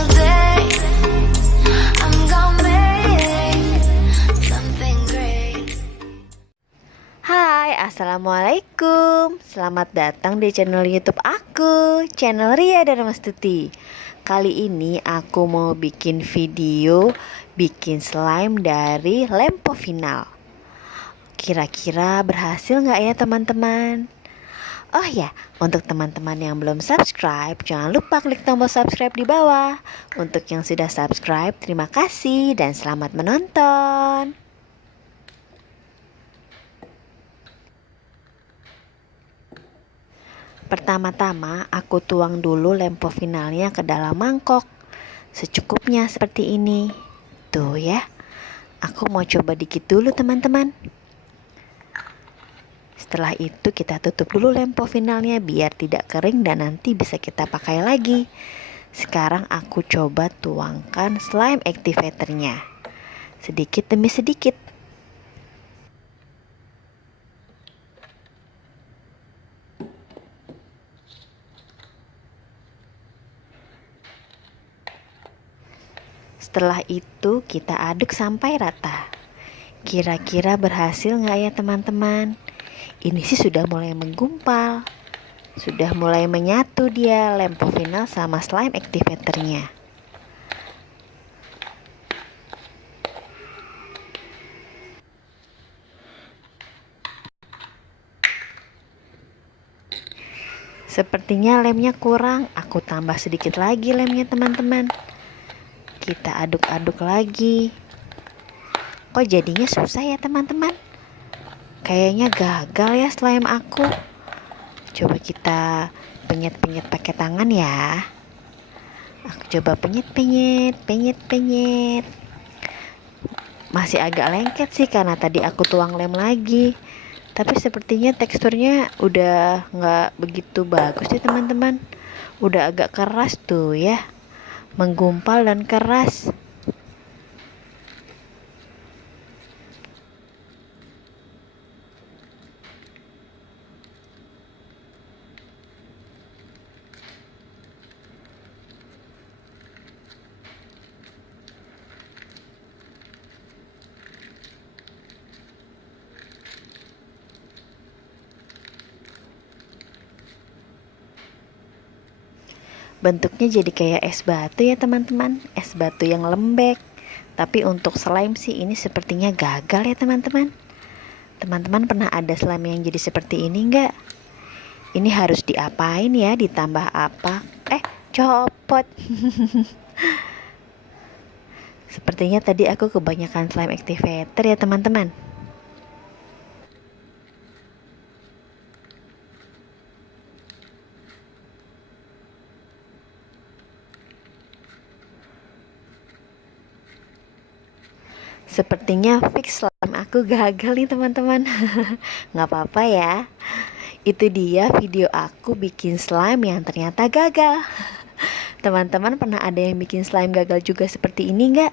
single day. I'm gonna make something great. Hai, assalamualaikum. Selamat datang di channel YouTube aku, channel Ria Darmastuti. Kali ini aku mau bikin video bikin slime dari lempo final. Kira-kira berhasil nggak ya teman-teman? Oh ya, untuk teman-teman yang belum subscribe, jangan lupa klik tombol subscribe di bawah. Untuk yang sudah subscribe, terima kasih dan selamat menonton. Pertama-tama aku tuang dulu lempo finalnya ke dalam mangkok. Secukupnya seperti ini. Tuh ya. Aku mau coba dikit dulu teman-teman. Setelah itu kita tutup dulu lempo finalnya biar tidak kering dan nanti bisa kita pakai lagi. Sekarang aku coba tuangkan slime activatornya. Sedikit demi sedikit. Setelah itu kita aduk sampai rata. Kira-kira berhasil nggak ya teman-teman? Ini sih sudah mulai menggumpal. Sudah mulai menyatu dia lempo final sama slime activatornya. Sepertinya lemnya kurang, aku tambah sedikit lagi lemnya teman-teman. Kita aduk-aduk lagi. Kok jadinya susah ya teman-teman? Kayaknya gagal ya slime aku. Coba kita penyet-penyet pakai tangan ya. Aku coba penyet-penyet. Masih agak lengket sih karena tadi aku tuang lem lagi. Tapi sepertinya teksturnya udah nggak begitu bagus ya teman-teman. Udah agak keras tuh ya. Menggumpal dan keras. Bentuknya jadi kayak es batu ya teman-teman. Es batu yang lembek. Tapi untuk slime sih ini sepertinya gagal ya teman-teman. Teman-teman pernah ada slime yang jadi seperti ini enggak? Ini harus diapain ya? Ditambah apa? Copot. Sepertinya tadi aku kebanyakan slime activator ya teman-teman. Sepertinya fix slime aku gagal nih teman-teman. Nggak apa-apa ya. Itu dia video aku bikin slime yang ternyata gagal. Teman-teman pernah ada yang bikin slime gagal juga seperti ini nggak?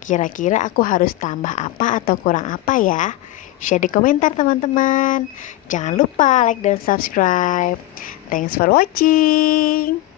Kira-kira aku harus tambah apa atau kurang apa ya? Share di komentar teman-teman. Jangan lupa like dan subscribe. Thanks for watching.